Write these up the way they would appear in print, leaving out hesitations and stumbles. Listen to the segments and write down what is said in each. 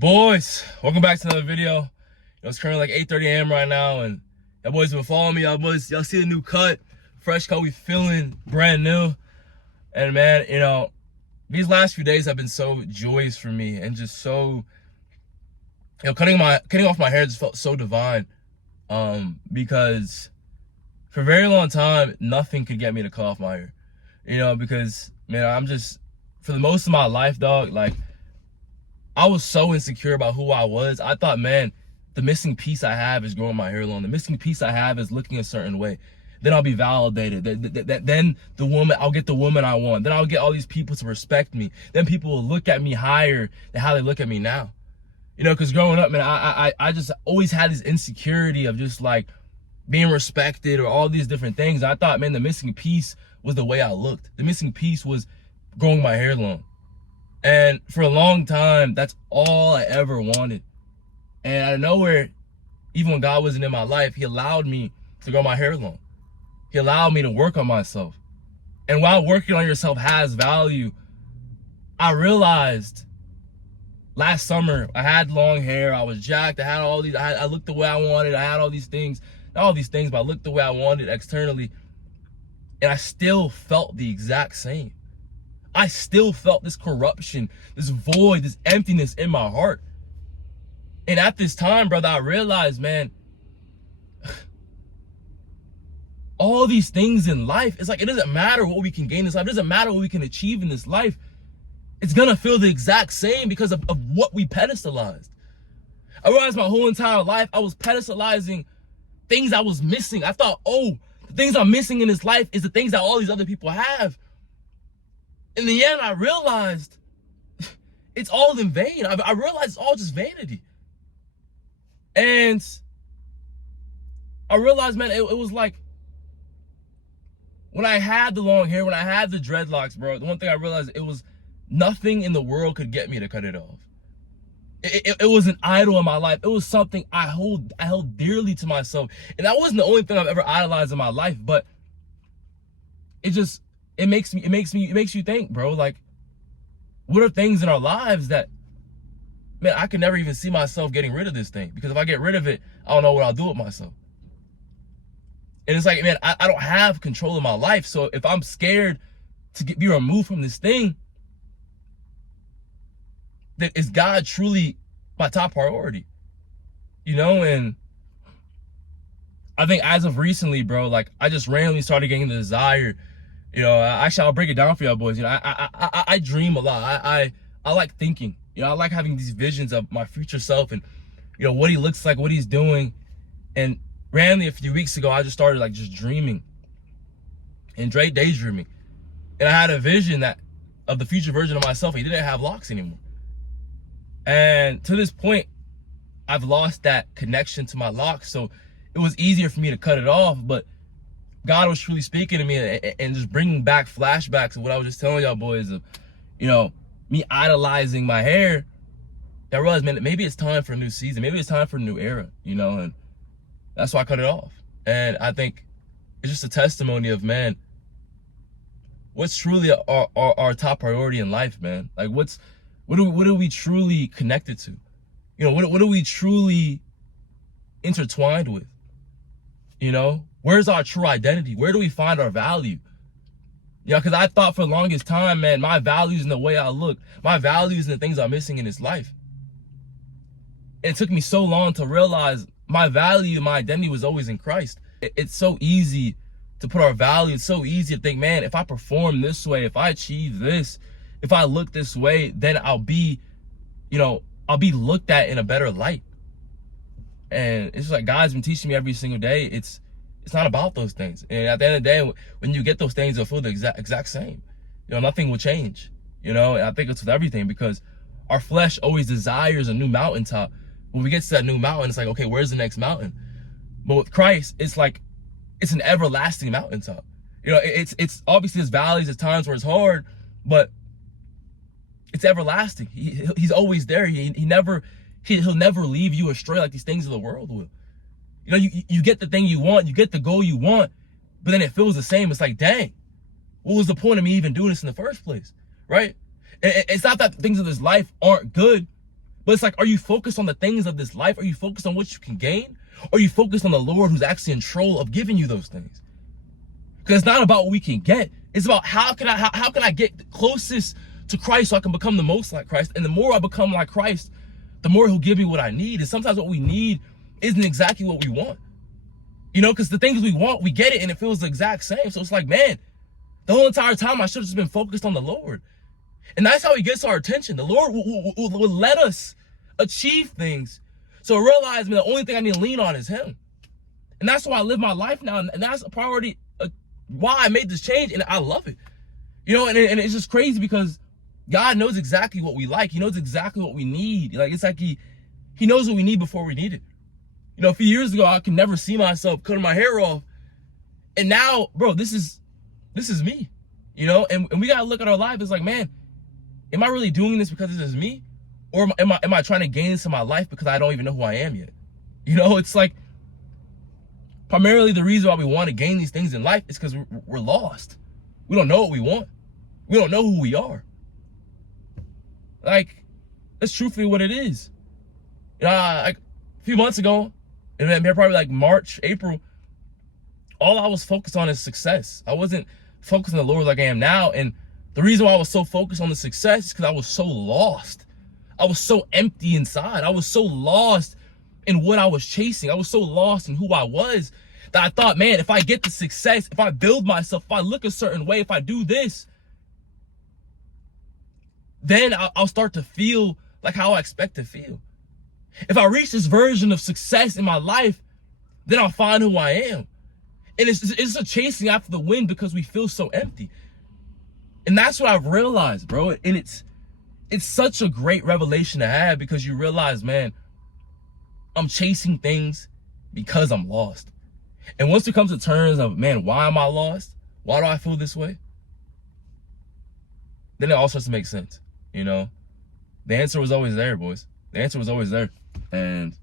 Boys, welcome back to another video. It's currently like 8:30 a.m. right now, and y'all boys been following me. Y'all see the new cut, fresh cut. We feeling brand new, and man, these last few days have been so joyous for me, and just so, cutting off my hair just felt so divine, because for a very long time nothing could get me to cut off my hair, because man, I'm just, for the most of my life, dog, like, I was so insecure about who I was. I thought, man, the missing piece I have is growing my hair long. The missing piece I have is looking a certain way. Then I'll be validated. Then I'll get the woman I want. Then I'll get all these people to respect me. Then people will look at me higher than how they look at me now. Because growing up, man, I just always had this insecurity of just like being respected or all these different things. I thought, man, the missing piece was the way I looked. The missing piece was growing my hair long. And for a long time, that's all I ever wanted. And out of nowhere, even when God wasn't in my life, he allowed me to grow my hair long. He allowed me to work on myself. And while working on yourself has value, I realized last summer, I had long hair, I was jacked, I looked the way I wanted, I had all these things, not all these things, but I looked the way I wanted externally. And I still felt the exact same. I still felt this corruption, this void, this emptiness in my heart. And at this time, brother, I realized, man, all these things in life, it's like, it doesn't matter what we can gain in this life. It doesn't matter what we can achieve in this life. It's going to feel the exact same because of what we pedestalized. I realized my whole entire life, I was pedestalizing things I was missing. I thought, oh, the things I'm missing in this life is the things that all these other people have. In the end, I realized it's all in vain. I realized it's all just vanity. And I realized, man, it was like, when I had the long hair, when I had the dreadlocks, bro, the one thing I realized, it was nothing in the world could get me to cut it off. It was an idol in my life. It was something I held dearly to myself. And that wasn't the only thing I've ever idolized in my life, but it makes you think, bro, like, what are things in our lives that, man, I can never even see myself getting rid of this thing, because if I get rid of it, I don't know what I'll do with myself. And it's like, man, I don't have control of my life. So if I'm scared to be removed from this thing, then is God truly my top priority? And I think as of recently, bro, like, I just randomly started getting the desire. Actually, I'll break it down for y'all boys. I dream a lot. I like thinking. I like having these visions of my future self and, what he looks like, what he's doing. And randomly a few weeks ago, I just started like just dreaming and daydreaming. And I had a vision of the future version of myself. He didn't have locks anymore. And to this point, I've lost that connection to my locks. So it was easier for me to cut it off, but God was truly speaking to me and just bringing back flashbacks of what I was just telling y'all boys of, me idolizing my hair. I realized, man, maybe it's time for a new season. Maybe it's time for a new era, and that's why I cut it off. And I think it's just a testimony of, man, what's truly our top priority in life, man? Like, what are we truly connected to? What are we truly intertwined with? Where's our true identity? Where do we find our value? Because I thought for the longest time, man, my value is in the way I look. My value is in the things I'm missing in this life. And it took me so long to realize my value, my identity was always in Christ. It's so easy to put our value. It's so easy to think, man, if I perform this way, if I achieve this, if I look this way, then I'll be looked at in a better light. And it's just like God's been teaching me every single day. It's not about those things. And at the end of the day, when you get those things, they'll feel the exact same. Nothing will change. And I think it's with everything, because our flesh always desires a new mountaintop. When we get to that new mountain, it's like, okay, where's the next mountain? But with Christ, it's like, it's an everlasting mountaintop. It's obviously there's valleys, there's times where it's hard, but it's everlasting. He's always there. He'll never leave you astray like these things of the world will. You get the thing you want, you get the goal you want, but then it feels the same. It's like, dang, what was the point of me even doing this in the first place, right? It's not that things of this life aren't good, But it's like, are you focused on the things of this life? Are you focused on what you can gain? Or are you focused on the Lord who's actually in control of giving you those things? Because it's not about what we can get. It's about how can I get closest to Christ so I can become the most like Christ. And the more I become like Christ, the more he'll give me what I need. And sometimes what we need isn't exactly what we want. You know, because the things we want, we get it and it feels the exact same. So it's like, man, the whole entire time I should have just been focused on the Lord. And that's how he gets our attention. The Lord will let us achieve things. So I realize, man, the only thing I need to lean on is him. And that's why I live my life now. And that's a priority, why I made this change. And I love it. You know, and it's just crazy because God knows exactly what we like. He knows exactly what we need. Like, it's like he knows what we need before we need it. You know, a few years ago, I could never see myself cutting my hair off. And now, bro, this is me. You know, and we got to look at our life. It's like, man, am I really doing this because this is me? Or am I trying to gain this in my life because I don't even know who I am yet? You know, it's like, primarily the reason why we want to gain these things in life is because we're lost. We don't know what we want. We don't know who we are. Like, that's truthfully what it is. Like a few months ago, and then probably like March, April, all I was focused on is success. I wasn't focused on the Lord like I am now. And the reason why I was so focused on the success is because I was so lost. I was so empty inside. I was so lost in what I was chasing. I was so lost in who I was that I thought, man, if I get the success, if I build myself, if I look a certain way, if I do this, then I'll start to feel like how I expect to feel. If I reach this version of success in my life, then I'll find who I am. And it's a chasing after the wind because we feel so empty. And that's what I've realized, bro. And it's such a great revelation to have because you realize, man, I'm chasing things because I'm lost. And once it comes to terms of, man, why am I lost? Why do I feel this way? Then it all starts to make sense, you know? The answer was always there, boys. The answer was always there. And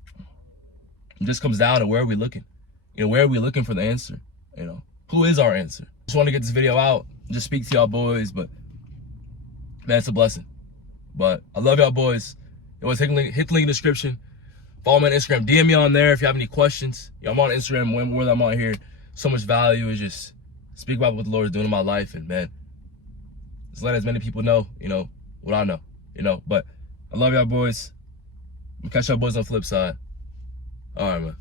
it just comes down to where are we looking? You know, where are we looking for the answer? You know, who is our answer? Just want to get this video out, just speak to y'all boys, but man, it's a blessing. But I love y'all boys. You want to hit the link in the description. Follow me on Instagram. DM me on there if you have any questions. You know, I'm on Instagram more than I'm on here. So much value is just speak about what the Lord is doing in my life. And man, just let as many people know, you know, what I know, you know. But I love y'all boys. I'm gonna catch y'all boys on the flip side. All right, man.